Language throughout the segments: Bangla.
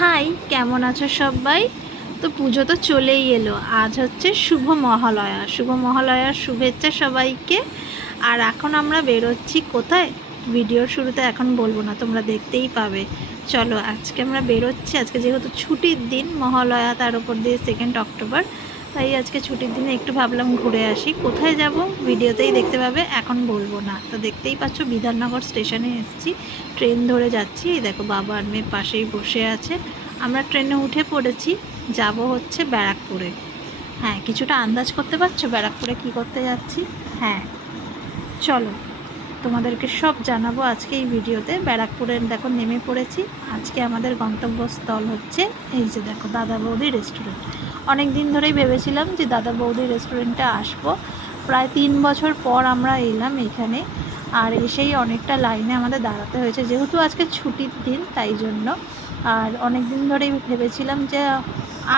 হাই, কেমন আছো সবাই? তো পুজো তো চলেই এলো। আজ হচ্ছে শুভ মহালয়া। শুভ মহালয়ার শুভেচ্ছা সবাইকে। আর এখন আমরা বেরোচ্ছি কোথায়? ভিডিওর শুরুতে এখন বলব না, তোমরা দেখতেই পাবে। চলো, আজকে আমরা বেরোচ্ছি। আজকে যেহেতু ছুটির দিন, মহালয়া তার উপর দিয়ে সেকেন্ড অক্টোবর তাই আজকে ছুটির দিনে একটু ভাবলাম ঘুরে আসি। কোথায় যাব? ভিডিওতেই দেখতে পাবে। এখন বলব না। তো দেখতেই পাচ্ছ বিধাননগর স্টেশনে এসেছি। ট্রেন ধরে যাচ্ছি। এই দেখো বাবা আর মেয়ে পাশেই বসে আছে। আমরা ট্রেনে উঠে পড়েছি। যাব হচ্ছে ব্যারাকপুরে। হ্যাঁ কিছুটা আন্দাজ করতে পারছ ব্যারাকপুরে কি করতে যাচ্ছি? হ্যাঁ চলো। তোমাদেরকে সব জানাব আজকে এই ভিডিওতে। ব্যারাকপুরে দেখো নেমে পড়েছি। আজকে আমাদের গন্তব্যস্থল হচ্ছে এই যে দেখো দাদা বৌদি রেস্টুরেন্ট অনেক দিন ধরেই ভেবেছিলাম যে দাদা বৌদি রেস্টুরেন্টে আসব। প্রায় তিন বছর পর আমরা এলাম এখানে। আর এসেই অনেকটা লাইনে আমাদের দাঁড়াতে হয়েছে। যেহেতু আজকে ছুটির দিন, তাই জন্য। আর অনেক দিন ধরেই ভেবেছিলাম যে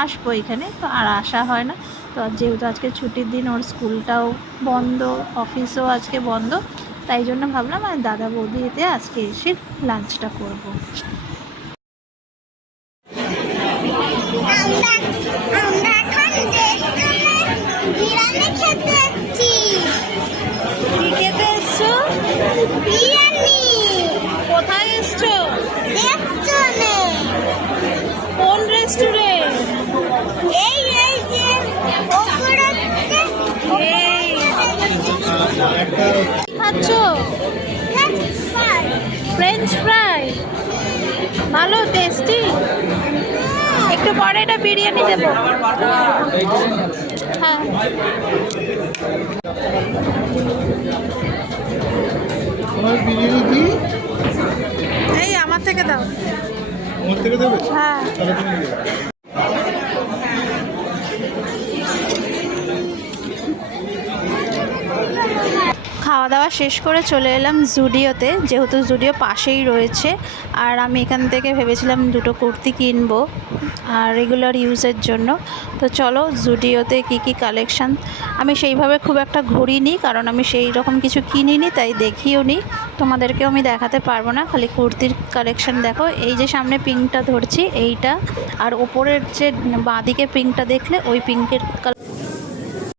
আসব এখানে, তো আর আসা হয় না। তো যেহেতু আজকে ছুটির দিন, ওর স্কুলটাও বন্ধ অফিসও আজকে বন্ধ তাই জন্য ভাবলাম আর দাদা বৌদি এতে আজকে এসে লাঞ্চটা করব। কোথায় এসছো? কোন রেস্টুরেন্ট এই এই যে ওপরে এই। খাচ্ছ? ফ্রেঞ্চ ফ্রাই ভালো টেস্টি একটু পরে এটা বিরিয়ানি দেবো। হ্যাঁ। এই আমার থেকে দাও। আমার থেকে দেবে? হ্যাঁ। খাওয়া দাওয়া শেষ করে চলে এলাম জুডিওতে, যেহেতু জুডিও পাশেই রয়েছে। আর আমি এখান থেকে ভেবেছিলাম দুটো কুর্তি কিনবো, আর রেগুলার ইউজের জন্য। তো চলো, জুডিওতে কি কি কালেকশান আমি সেইভাবে খুব একটা ঘুরিনি, কারণ আমি সেই রকম কিছু কিনিনি, তাই দেখিও নি। তোমাদেরকেও আমি দেখাতে পারব না, খালি কুর্তির কালেকশান দেখো। এই যে সামনে পিঙ্কটা ধরছি, এইটা। আর ওপরের যে বাঁদিকে পিঙ্কটা দেখলে, ওই পিঙ্কের